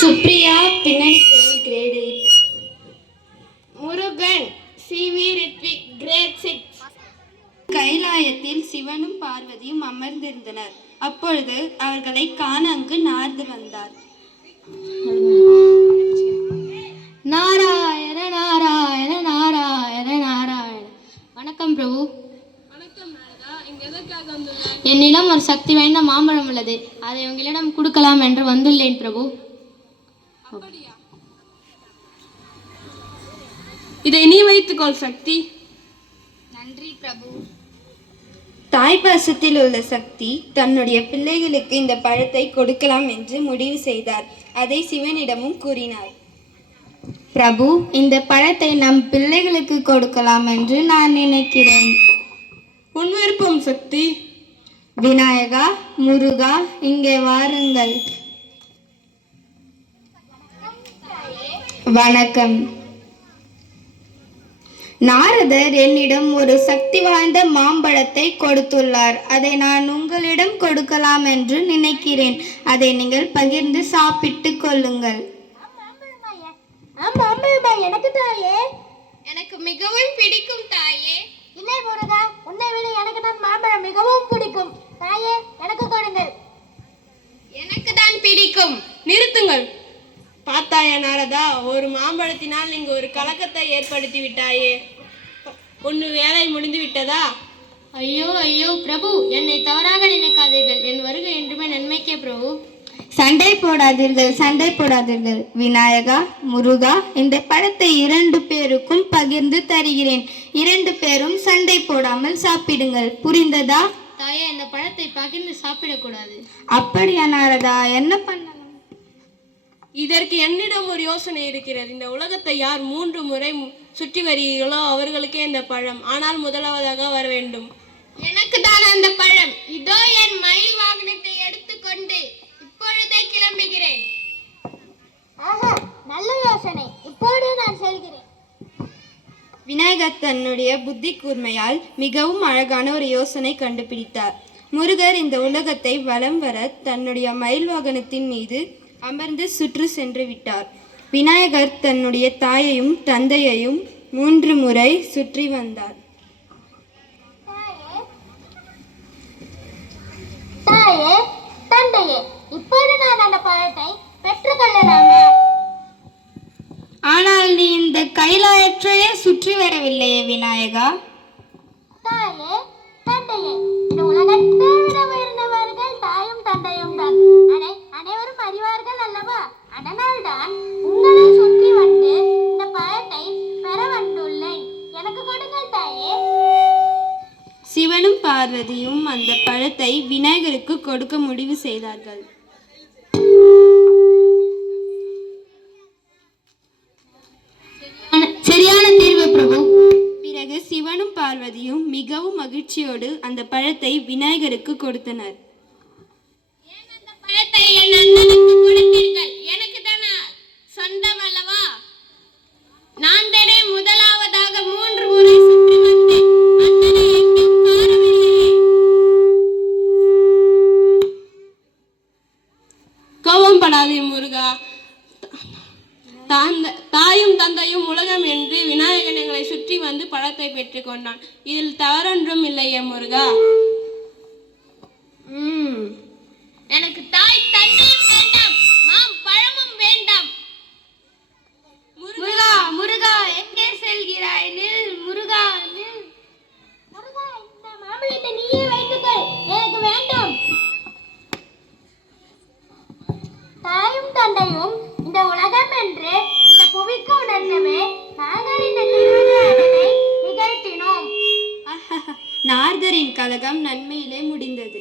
சுப்ரியா பின்னணிக்கு grade 8. Murugan Sivi Rithvik grade 6. கைலாயத்தில் சிவனும் பார்வதியும் அமர்ந்திருந்தனர். அப்பொழுது அவர்களை காண அங்கு நாரதர் வந்தார். நாராயண நாராயண நாராயண நாராயண. வணக்கம் பிரபு. என்னிடம் ஒரு சக்தி வாய்ந்த மாம்பழம் உள்ளது. அதை உங்களிடம் கொடுக்கலாம் என்று வந்துள்ளேன் பிரபு. இதை நீ வைத்துக்கொள் சக்தி. நன்றி பிரபு. தாய்ப்பாசத்தில் உள்ள சக்தி தன்னுடைய பிள்ளைகளுக்கு இந்த பழத்தை கொடுக்கலாம் என்று முடிவு செய்தார். அதை சிவனிடமும் கூறினார். பிரபு, இந்த பழத்தை நம் பிள்ளைகளுக்கு கொடுக்கலாம் என்று நான் நினைக்கிறேன். உன் விருப்பம் சக்தி. விநாயகா, முருகா, இங்கே வாருங்கள். வணக்கம். நாரதர் என்னிடம் ஒரு சக்தி வாய்ந்த மாம்பழத்தை கொடுத்துள்ளார். அதை நான் உங்களிடம் கொடுக்கலாம் என்று நினைக்கிறேன். அதை நீங்கள் பகிர்ந்து சாப்பிட்டு கொள்ளுங்கள். எனக்கு தாயே. எனக்கு மிகவும் பிடிக்கும் தாயே. இல்லை முருகா, உன்னை விட எனக்கு தான் மாம்பழம் மிகவும் பிடிக்கும். தாயே, எனக்கு கொடுங்கள். எனக்கு தான் பிடிக்கும். நிறுத்துங்கள். பார்த்தாயா நாரதா, ஒரு மாம்பழத்தினால் நீங்க ஒரு கலக்கத்தை ஏற்படுத்தி விட்டாயே. ஒன்று வேலை முடிந்து விட்டதா? ஐயோ ஐயோ பிரபு, என்னை தவறாக நினைக்காதீர்கள். என் வருகை என்றுமே நன்மைக்கே பிரபு. சண்டை போடாதீர்கள். விநாயகா, முருகா, இந்த பழத்தை 2 பேருக்கும் பகிர்ந்து தருகிறேன். 2 பேரும் சண்டை போடாமல் சாப்பிடுங்கள். புரிந்ததா? தாயே, இந்த பழத்தை பகிர்ந்து சாப்பிடக்கூடாது. அப்படியா நாரதா? என்ன பண்ணலாம்? இதற்கு என்னிடம் ஒரு யோசனை இருக்கிறது. இந்த உலகத்தை யார் 3 முறை சுற்றி வருகிறீர்களோ அவர்களுக்கே இந்த பழம். ஆனால் முதலாவதாக வர வேண்டும். எனக்கு தான் அந்த பழம். இதோ என் மயில் வாகனத்தை எடுத்துக்கொண்டு இப்பொழுதே கிளம்புகிறேன். ஆஹா, நல்ல யோசனை. இப்போதே நான் செல்கிறேன். விநாயகர் தன்னுடைய புத்தி கூர்மையால் மிகவும் அழகான ஒரு யோசனை கண்டுபிடித்தார். முருகர் இந்த உலகத்தை வலம் வர தன்னுடைய மயில் வாகனத்தின் மீது அமர்ந்து சுற்று சென்று விட்டார். விநாயகர் தன்னுடைய தாயையும் தந்தையையும் 3 முறை சுற்றி வந்தார். தாயே, தந்தையே, இப்போது நான் அந்த பழத்தை பெற்றுக்கொள்ளலாமா? ஆனால் நீ இந்த கைலாயற்றையே சுற்றி வரவில்லையே விநாயகா. தாயே, தந்தையே, இந்த உலகத்தை விட உயர்ந்தவர்கள் தாயும் தந்தையும் தான். அனைவரும் அறிவார்கள் அல்லவா? அதனால் தான் உங்களை சுற்றி வந்து இந்த பழத்தை பெற வந்துள்ளேன். எனக்கு கொடுங்கள் தாயே. சிவனும் பார்வதியும் அந்த பழத்தை விநாயகருக்கு கொடுக்க முடிவு செய்தார்கள். சரியான தீர்வு பிரபு. பிறகு சிவனும் பார்வதியும் மிகவும் மகிழ்ச்சியோடு அந்த பழத்தை விநாயகருக்கு கொடுத்தனர். பழத்தை என் அண்ணனுக்கு கொடுத்தீர்கள். எனக்கு தானே சொந்தம் அல்லவா? நான் தானே முதலாவதாக 3 முறை சுற்றி வந்தேன். அண்ணனை எங்கும் காணவில்லையே. கோபம் படாதே முருகா. தாயும் தந்தையும் உலகம் என்று விநாயகன் எங்களை சுற்றி வந்து பழத்தை பெற்றுக் கொண்டான். இதில் தவறொன்றும் இல்லையே முருகா. எனக்கு தாய் தந்தையும் வேண்டாம், பழமும் வேண்டாம். முருகா, முருகா, எங்கே செல்கிறாய்? நில் முருகா, நில். முருகா, இந்த மாம்பழத்தை நீயே வைத்துக்கொள். எனக்கு வேண்டாம். தாயும் தந்தையும் இந்த உலகம் என்று இந்த புவிக்கு உணர்ந்தவே நாங்கள் இந்த திருவிழாவினை நிகழ்த்தினோம். நாரதரின் கலகம் நன்மையிலே முடிந்தது.